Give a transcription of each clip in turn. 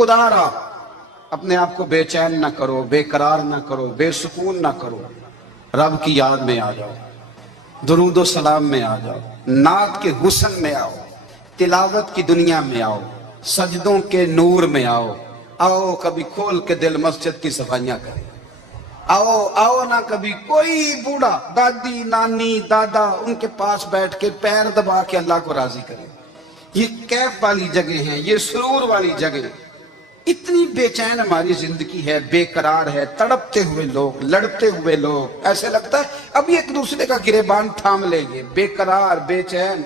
خدا را اپنے آپ کو بے چین نہ کرو، بے قرار نہ کرو، بے سکون نہ کرو، رب کی یاد میں آ جاؤ، درود و سلام میں آ جاؤ، نعت کے حسن میں آؤ، تلاوت کی دنیا میں آؤ، سجدوں کے نور میں آؤ، آؤ کبھی کھول کے دل مسجد کی صفائیاں کریں، آؤ نہ کبھی کوئی بوڑھا دادی نانی دادا ان کے پاس بیٹھ کے پیر دبا کے اللہ کو راضی کریں۔ یہ کیف والی جگہ ہیں، یہ سرور والی جگہ ہیں۔ اتنی بے چین ہماری زندگی ہے، بے قرار ہے، تڑپتے ہوئے لوگ، لڑتے ہوئے لوگ، ایسے لگتا ہے ابھی ایک دوسرے کا گریبان تھام لیں گے، بے قرار بے چین۔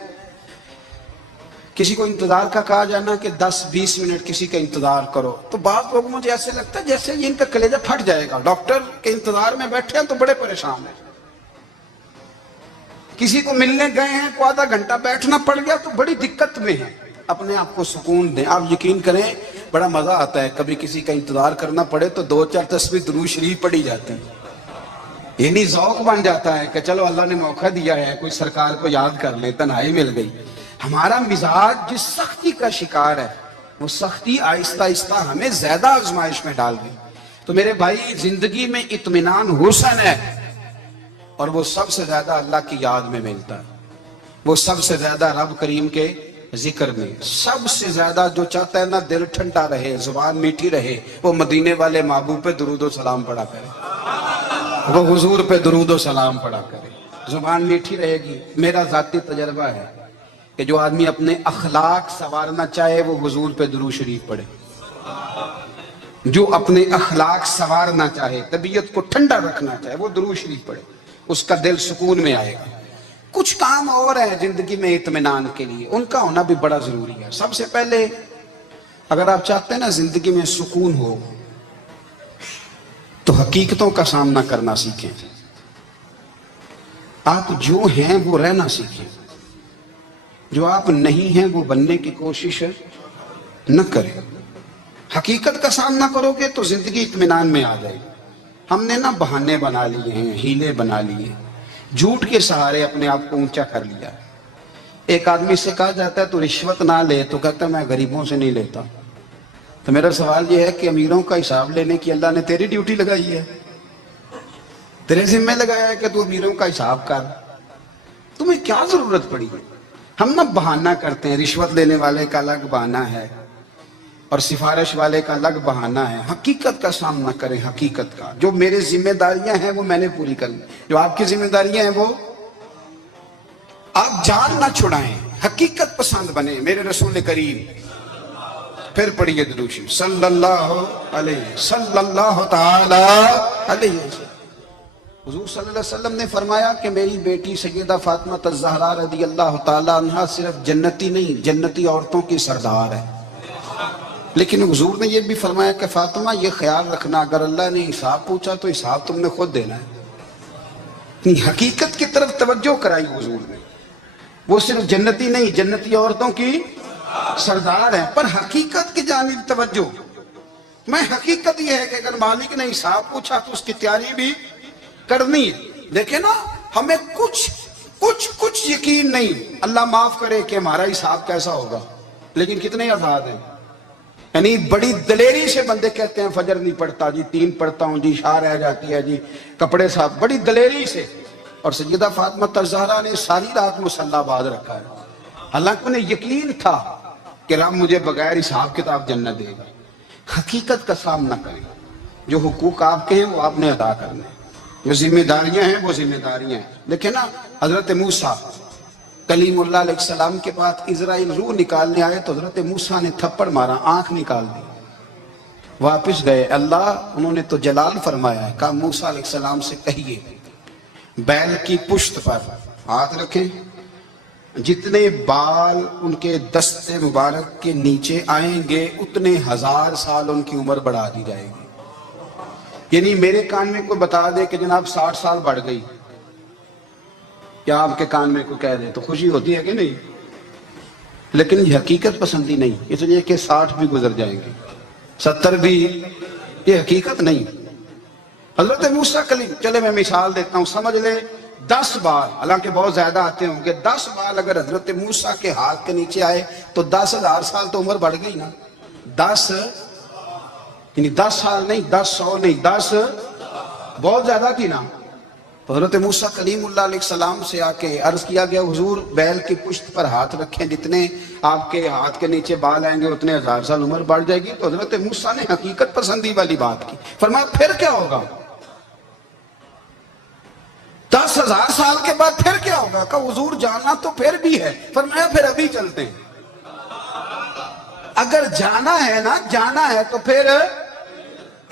کسی کو انتظار کا کہا جانا کہ 10-20 منٹ کسی کا انتظار کرو، تو بعض لوگ مجھے ایسے لگتا ہے جیسے ان کا کلیجہ پھٹ جائے گا، ڈاکٹر کے انتظار میں بیٹھے ہیں تو بڑے پریشان ہیں۔ کسی کو ملنے گئے ہیں کو آدھا گھنٹہ بیٹھنا پڑ گیا تو بڑی دقت میں ہیں۔ اپنے آپ کو سکون دیں۔ آپ یقین کریں بڑا مزہ آتا ہے، کبھی کسی کا انتظار کرنا پڑے تو 2-4 تسبیح درود شریف پڑھی جاتی ہیں، یعنی ذوق بن جاتا ہے کہ چلو اللہ نے موقع دیا ہے، کوئی سرکار کو یاد کر لیں، تنہائی مل گئی۔ ہمارا مزاج جس سختی کا شکار ہے، وہ سختی آہستہ آہستہ ہمیں زیادہ آزمائش میں ڈال گئی۔ تو میرے بھائی، زندگی میں اطمینان حسن ہے، اور وہ سب سے زیادہ اللہ کی یاد میں ملتا ہے، وہ سب سے زیادہ رب کریم کے ذکر میں، سب سے زیادہ جو چاہتا ہے نا دل ٹھنڈا رہے، زبان میٹھی رہے، وہ مدینے والے محبوب پہ درود و سلام پڑھا کرے، وہ حضور پہ درود و سلام پڑھا کرے، زبان میٹھی رہے گی۔ میرا ذاتی تجربہ ہے کہ جو آدمی اپنے اخلاق سنوارنا چاہے وہ حضور پہ درود شریف پڑھے، جو اپنے اخلاق سنوارنا چاہے، طبیعت کو ٹھنڈا رکھنا چاہے، وہ درود شریف پڑھے، اس کا دل سکون میں آئے گا۔ کچھ کام اور ہیں زندگی میں اطمینان کے لیے، ان کا ہونا بھی بڑا ضروری ہے۔ سب سے پہلے اگر آپ چاہتے ہیں نا زندگی میں سکون ہو تو حقیقتوں کا سامنا کرنا سیکھیں، آپ جو ہیں وہ رہنا سیکھیں، جو آپ نہیں ہیں وہ بننے کی کوشش نہ کریں۔ حقیقت کا سامنا کرو گے تو زندگی اطمینان میں آ جائے گی۔ ہم نے نا بہانے بنا لیے ہیں، ہیلے بنا لیے، جھوٹ کے سہارے اپنے آپ کو اونچا کر لیا۔ ایک آدمی سے کہا جاتا ہے تو رشوت نہ لے، تو کہتا ہے میں غریبوں سے نہیں لیتا۔ تو میرا سوال یہ ہے کہ امیروں کا حساب لینے کی اللہ نے تیری ڈیوٹی لگائی ہے، تیرے ذمہ لگایا ہے کہ تو امیروں کا حساب کر، تمہیں کیا ضرورت پڑی ہے؟ ہم نا بہانہ کرتے ہیں، رشوت لینے والے کا الگ بہانہ ہے اور سفارش والے کا الگ بہانہ ہے۔ حقیقت کا سامنا کریں، حقیقت کا۔ جو میرے ذمہ داریاں ہیں وہ میں نے پوری کرنی، جو آپ کی ذمہ داریاں ہیں وہ آپ جان نہ چھڑائیں، حقیقت پسند بنے۔ میرے رسول کریم، پھر پڑھیے درود شریف، صلی اللہ تعالی علیہ وسلم۔ حضور صلی اللہ علیہ وسلم نے فرمایا کہ میری بیٹی سیدہ فاطمہ الزہرا رضی اللہ تعالی عنہا صرف جنتی نہیں، جنتی عورتوں کی سردار ہے۔ لیکن حضور نے یہ بھی فرمایا کہ فاطمہ یہ خیال رکھنا اگر اللہ نے حساب پوچھا تو حساب تم نے خود دینا ہے۔ حقیقت کی طرف توجہ کرائی حضور نے، وہ صرف جنتی نہیں، جنتی عورتوں کی سردار ہے، پر حقیقت کی جانب توجہ۔ میں حقیقت یہ ہے کہ اگر مالک نے حساب پوچھا تو اس کی تیاری بھی کرنی ہے۔ دیکھیں نا، ہمیں کچھ یقین نہیں، اللہ معاف کرے کہ ہمارا حساب کیسا ہوگا، لیکن کتنے آزاد ہیں۔ یعنی بڑی دلیری سے بندے کہتے ہیں فجر نہیں پڑھتا جی، 3 پڑھتا ہوں جی، شاہ رہ جاتی ہے جی، کپڑے صاحب، بڑی دلیری سے۔ اور سیدہ فاطمہ الزہرا نے ساری رات مصلی باز رکھا ہے، حالانکہ انہیں یقین تھا کہ رب مجھے بغیر حساب کتاب جنت دے گا۔ حقیقت کا سامنا کریں، جو حقوق آپ کے ہیں وہ آپ نے ادا کرنے، جو ذمہ داریاں ہیں وہ ذمہ داریاں ہیں۔ دیکھیں نا، حضرت موسیٰ کلیم اللہ علیہ السلام کے بعد اسرائیل روح نکالنے آئے تو حضرت موسیٰ نے تھپڑ مارا، آنکھ نکال دی، واپس گئے۔ اللہ انہوں نے تو جلال فرمایا ہے، کہا موسیٰ علیہ السلام سے کہیے بیل کی پشت پر ہاتھ رکھیں، جتنے بال ان کے دست مبارک کے نیچے آئیں گے اتنے 1000 سال ان کی عمر بڑھا دی جائے گی۔ یعنی میرے کان میں کوئی بتا دے کہ جناب 60 سال بڑھ گئی، یا آپ کے کان میں کوئی کہہ دے تو خوشی ہوتی ہے کہ نہیں؟ لیکن یہ حقیقت پسندی نہیں، اس لیے کہ 60 بھی گزر جائیں گے، 70 بھی، یہ حقیقت نہیں۔ حضرت موسیٰ کلیم، چلے میں مثال دیتا ہوں، سمجھ لے 10 بال، حالانکہ بہت زیادہ آتے ہوں گے، 10 بال اگر حضرت موسیٰ کے ہاتھ کے نیچے آئے تو 10,000 سال تو عمر بڑھ گئی نا۔ 10 یعنی 10 سال نہیں، 10 100 نہیں، 10 بہت زیادہ تھی نا. تو حضرت موسیٰ کلیم اللہ علیہ السلام سے آ کے عرض کیا گیا حضور بیل کی پشت پر ہاتھ رکھیں، جتنے آپ کے ہاتھ کے نیچے بال آئیں گے اتنے 1000 سال عمر بڑھ جائے گی. تو حضرت موسیٰ نے حقیقت پسندی والی بات کی. فرمایا پھر کیا ہوگا؟ 10,000 سال کے بعد پھر کیا ہوگا؟ کہ حضور جانا تو پھر بھی ہے. فرمایا پھر ابھی چلتے ہیں. اگر جانا ہے نا، جانا ہے تو پھر،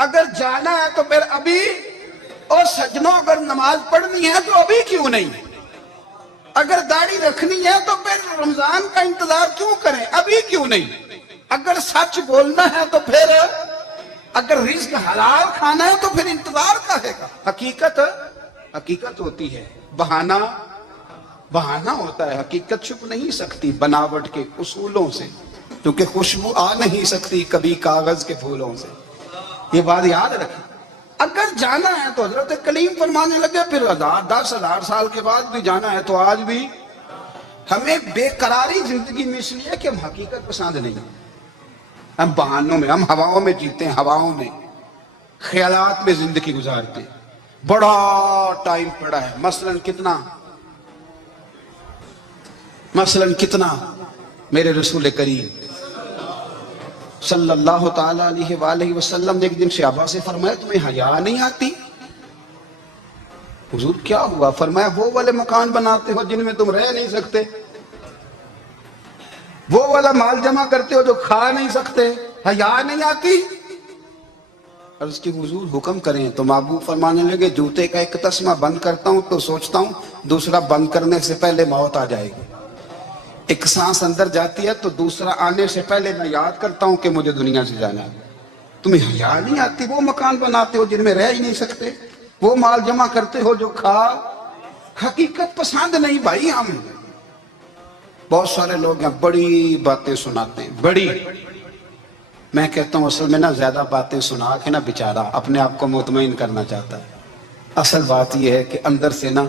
اگر جانا ہے تو پھر ابھی. اور سجنوں اگر نماز پڑھنی ہے تو ابھی کیوں نہیں؟ اگر داڑھی رکھنی ہے تو پھر رمضان کا انتظار کیوں کریں؟ ابھی کیوں نہیں؟ اگر سچ بولنا ہے تو پھر، اگر رزق حلال کھانا ہے تو پھر انتظار کا ہے گا. حقیقت ہوتی ہے، بہانہ ہوتا ہے. حقیقت چھپ نہیں سکتی بناوٹ کے اصولوں سے، کیونکہ خوشبو آ نہیں سکتی کبھی کاغذ کے پھولوں سے. یہ بات یاد رکھیں. اگر جانا ہے تو حضرت کلیم فرمانے لگے پھر 10,000 سال کے بعد بھی جانا ہے تو آج بھی. ہمیں بے قراری زندگی میں اس لیے کہ ہم حقیقت پسند نہیں ہیں. ہم بہانوں میں، ہم ہواؤں میں جیتے ہیں، ہواؤں میں، خیالات میں زندگی گزارتے ہیں. بڑا ٹائم پڑا ہے. مثلاً کتنا میرے رسول کریم صلی اللہ تعالیٰ علیہ وآلہ وسلم نے ایک دن صحابہ سے فرمایا تمہیں حیا نہیں آتی؟ حضور کیا ہوا؟ فرمایا وہ والے مکان بناتے ہو جن میں تم رہ نہیں سکتے، وہ والا مال جمع کرتے ہو جو کھا نہیں سکتے، حیا نہیں آتی؟ عرض کی حضور حکم کریں. تو محبوب فرمانے لگے جوتے کا ایک تسمہ بند کرتا ہوں تو سوچتا ہوں دوسرا بند کرنے سے پہلے موت آ جائے گی. ایک سانس اندر جاتی ہے تو دوسرا آنے سے پہلے میں یاد کرتا ہوں کہ مجھے دنیا سے جانا ہے. تمہیں حیا نہیں آتی؟ وہ مکان بناتے ہو جن میں رہ ہی نہیں سکتے، وہ مال جمع کرتے ہو جو کھا. حقیقت پسند نہیں بھائی. ہم بہت سارے لوگ ہیں بڑی باتیں سناتے ہیں، بڑی. میں کہتا ہوں اصل میں نا زیادہ باتیں سنا کے نا بیچارہ اپنے آپ کو مطمئن کرنا چاہتا ہے. اصل بات یہ ہے کہ اندر سے نا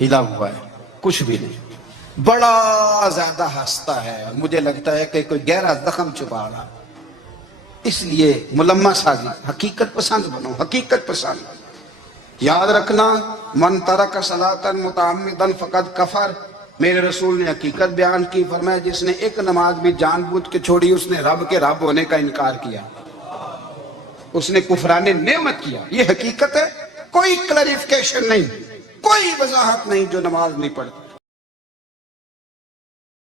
ہلا ہوا ہے، کچھ بھی نہیں. بڑا زیادہ ہنستا ہے، مجھے لگتا ہے کہ کوئی گہرا زخم چھپا رہا. اس لیے ملمہ سازی. حقیقت پسند بنو، حقیقت پسند. یاد رکھنا من ترک صلاۃ متعمدا فقد کفر. میرے رسول نے حقیقت بیان کی. فرمایا جس نے ایک نماز بھی جان بوجھ کے چھوڑی اس نے رب کے رب ہونے کا انکار کیا، اس نے کفران نعمت کیا. یہ حقیقت ہے. کوئی کلیریفیکیشن نہیں، کوئی وضاحت نہیں جو نماز نہیں پڑھتا.